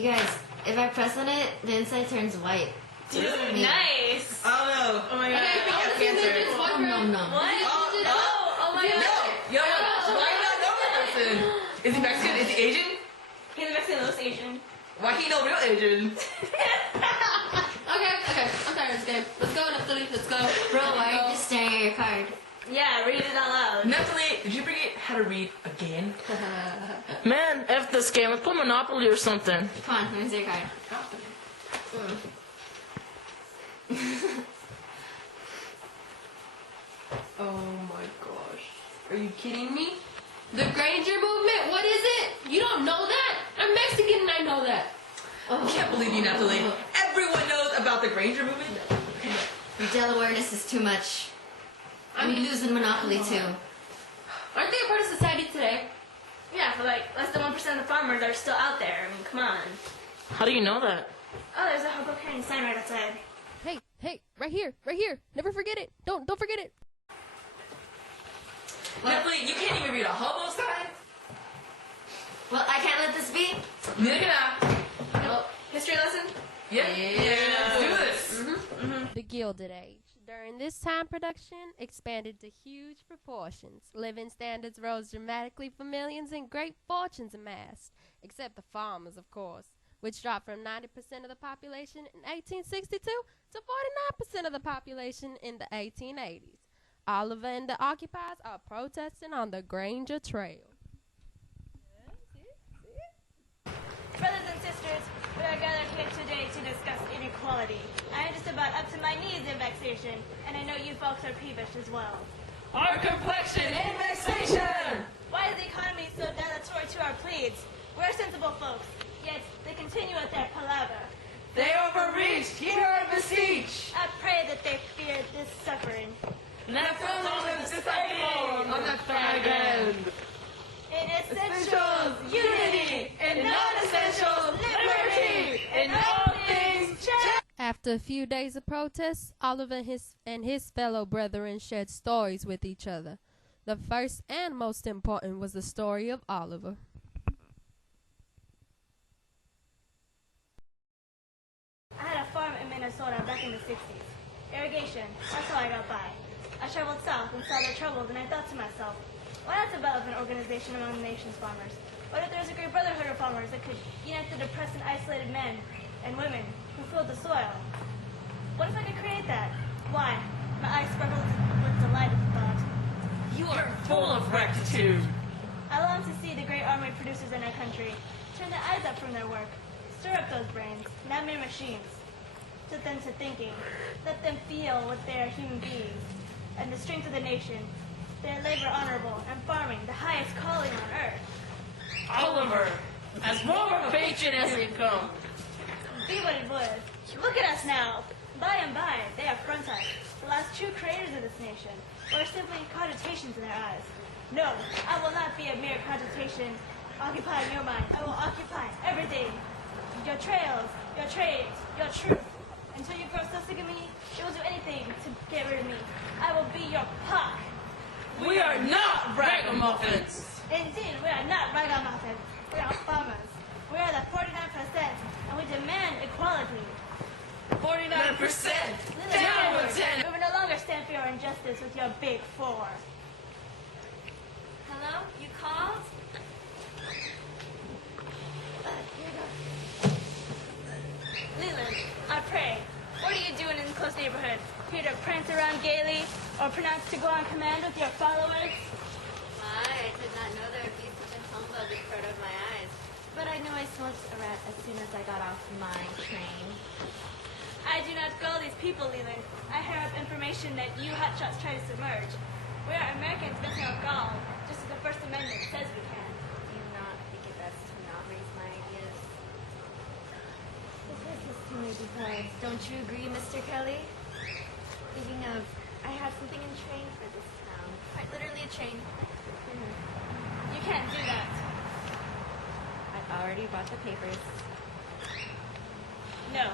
You guys, if I press on it, the inside turns white. Dude, nice. Oh no. Oh my god. I think I have cancer. Oh, no. What? Oh my god. No. Yo, why you not know that person? Is he Mexican? Is he Asian? He's a Mexican, looks Asian. Why he no real Asian? Okay. I'm tired of this game. Let's go, Neptune. Let's go. Bro, why are you just staring at your card? Yeah, read it out loud. Natalie, did you forget how to read again? Man, F this game. Let's play Monopoly or something. Come on, let me see your card. Oh my gosh. Are you kidding me? The Granger movement? What is it? You don't know that? I'm Mexican and I know that. I can't believe you, Natalie. Everyone knows about the Granger movement. Your Delawareness is too much. I'm losing Monopoly too. Aren't they a part of society today? Yeah, for like less than 1% of the farmers are still out there. I mean, come on. How do you know that? Oh, there's a hobo carrying sign right outside. Hey, right here. Never forget it. Don't forget it. Natalie, you can't even read a hobo sign? Well, I can't let this be. Neither can I. Oh, history lesson? Yeah, let's do this. The Gilded Age. During this time, production expanded to huge proportions. Living standards rose dramatically for millions and great fortunes amassed, except the farmers, of course, which dropped from 90% of the population in 1862 to 49% of the population in the 1880s. Oliver and the occupiers are protesting on the Granger Trail. Brothers and sisters, we are gathered here today to discuss inequality. I am just about up to my knees in vexation, and I know you folks are peevish as well. Our complexion and vexation! Why is the economy so dilatory to our pleads? We're sensible folks, yet they continue with their palaver. They overreached, hear our beseech! I pray that they fear this suffering. Let's disciple on that flag again! In essentials, unity. In non-essentials, liberty. In all things, charity. After a few days of protests, Oliver and his fellow brethren shared stories with each other. The first and most important was the story of Oliver. I had a farm in Minnesota back in the 60s. Irrigation, that's how I got by. I traveled south and saw their troubles, and I thought to myself, why not develop an organization among the nation's farmers? What if there was a great brotherhood of farmers that could unite the depressed and isolated men and women who filled the soil? What if I could create that? Why? My eyes sparkled with delight at the thought. You are full of rectitude! I long to see the great army producers in our country turn their eyes up from their work, stir up those brains, not mere machines. Set them to thinking. Let them feel what they are human beings, and the strength of the nation. Their labor honorable, and farming the highest calling on earth. Oliver, as more of a patron as we come. Be what it would. Look at us now. By and by, they affront us, the last true creators of this nation, or simply cogitations in their eyes. No, I will not be a mere cogitation occupying your mind. I will occupy everything. Your trails, your trades, your truth. Until you grow so sick of me, you will do anything to get rid of me. I will be your puck. We are not ragamuffins! Indeed, we are not ragamuffins. We are farmers. We are the 49%, and we demand equality. 49%! Down with 10! We will no longer stand for your injustice with your big four. Hello? You called? Leland, I pray, what are you doing in the close neighborhood? Here to prance around gaily, or perhaps to go on command with your followers? I did not know there would be such a humbug in front of my eyes. But I knew I smoked a rat as soon as I got off my train. I do not gull these people, Leland. I hear of information that you hotshots try to submerge. We are Americans missing our gall, just as the First Amendment says we can. Do you not think it best to not raise my ideas? This is too many besides. Don't you agree, Mr. Kelly? Speaking of, I have something in train for this town. Quite literally a train. You can't do that. I've already bought the papers. No.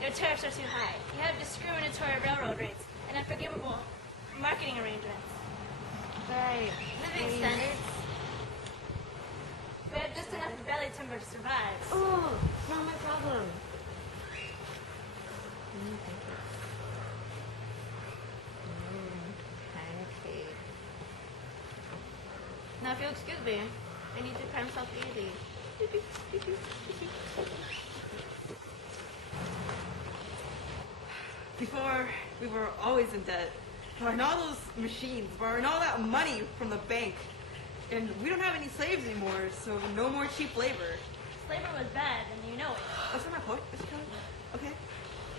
Your tariffs are too high. You have discriminatory railroad rates and unforgivable marketing arrangements. Right. Living standards. We have just enough belly timber to survive. Oh, not my problem. Pancake. Now, if you'll excuse me, I need to cram myself easy. Before, we were always in debt. Borrowing all those machines, borrowing all that money from the bank. And we don't have any slaves anymore, so no more cheap labor. Slavery was bad, and you know it. That's not my point, Mr. Kelly. Okay?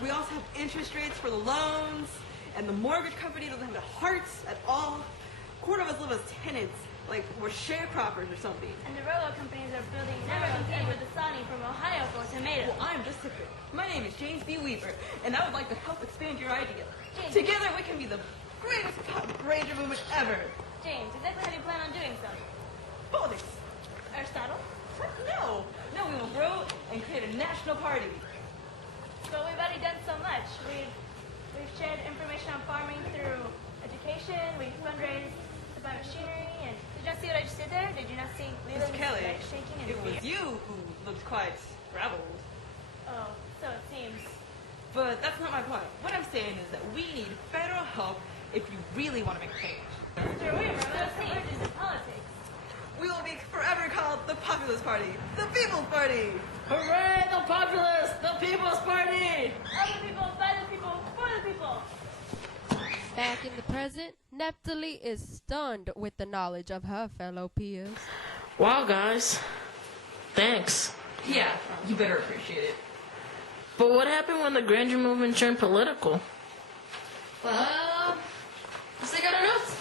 We also have interest rates for the loans, and the mortgage company doesn't have the hearts at all. A quarter of us live as tenants, like we're sharecroppers or something. And the railroad companies are building railroads with the Sani from Ohio for tomatoes. Well, I'm just different. My name is James B. Weaver, and I would like to help expand your idea. James. Together, we can be the greatest granger movement ever. James, exactly how do you plan on doing so? Politics. Aristotle? No, we will grow and create a national party. But we've already done so much. We've shared information on farming through education. We've fundraised to buy machinery. And did you not see what I just did there? Did you not see Miss Leland's Kelly, legs shaking in it was fear? you who looked quite rebelled. Oh, so it seems. But that's not my point. What I'm saying is that we need federal help if you really want to make a change. Mr. Weaver, let's see urges in politics. We will be forever called the Populist Party, the People's Party. Hooray, the populace, the People's Party! Of the people, by the people, for the people. Back in the present, Neftali is stunned with the knowledge of her fellow peers. Wow, guys. Thanks. Yeah, you better appreciate it. But what happened when the granger movement turned political? Well, so I got our notes.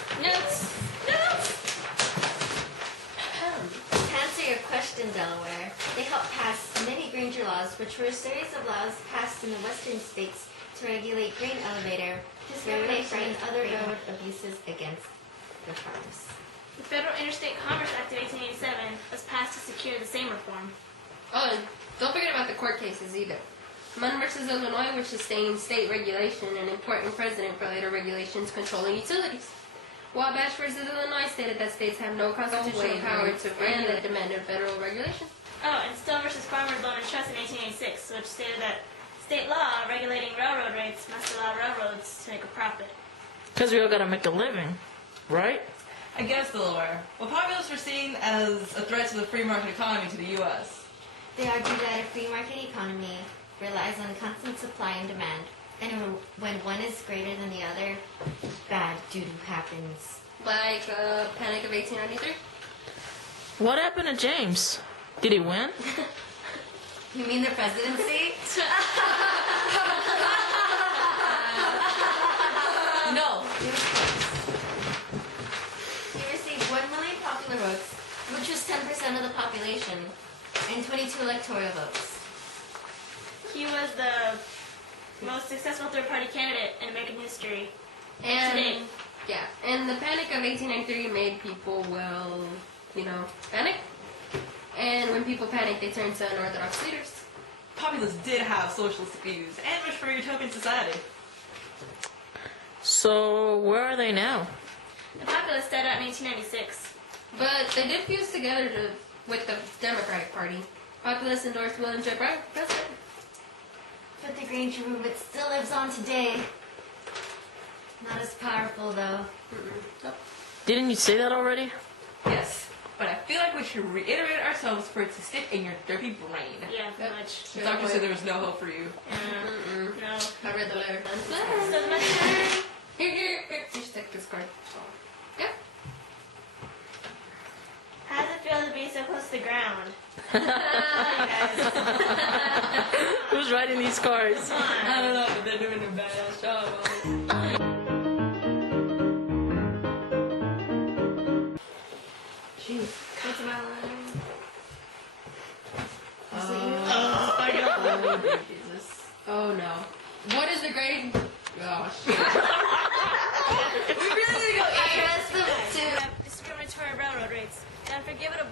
To answer your question, Delaware, they helped pass many Granger laws, which were a series of laws passed in the western states to regulate grain elevator, discrimination, and other road abuses against the farmers. The Federal Interstate Commerce Act of 1887 was passed to secure the same reform. Oh, and don't forget about the court cases either. Munn versus Illinois, which sustained state regulation and important precedent for later regulations controlling utilities. Wabash versus Illinois stated that states have no constitutional power to regulate that demanded federal regulation. Oh, and Stone versus Farmers Loan and Trust in 1886, which stated that state law regulating railroad rates must allow railroads to make a profit. Because we all gotta make a living, right? I guess, Delaware. Well, populists were seen as a threat to the free market economy to the U.S. They argue that a free market economy relies on constant supply and demand, and when one is greater than the other, bad doo-doo happens. Like Panic of 1893? What happened to James? Did he win? You mean the presidency? No. He received 1 million popular votes, which was 10% of the population, and 22 electoral votes. He was the most successful third-party candidate in American history. And Today. yeah, and the Panic of 1893 made people, well, panic. And when people panic, they turn to unorthodox leaders. Populists did have socialist views and wish for a utopian society. So, where are they now? The Populists died out in 1896. But they did fuse together with the Democratic Party. Populists endorsed William J. Brown for president. But the Granger movement still lives on today. Not as powerful, though. Nope. Didn't you say that already? Yes, but I feel like we should reiterate ourselves for it to stick in your dirty brain. Yeah, pretty much. The doctor said there was no hope for you. No. I read the letter. So my turn. Here. Just take this card. Yeah. How does it feel to be so close to the ground? Who's writing these cards? I don't know, but they're doing a badass job. Jeez. What's my line? Oh no. What is the grade? Gosh. We really need to go. I trust them to. Discriminatory railroad rates. The unforgivable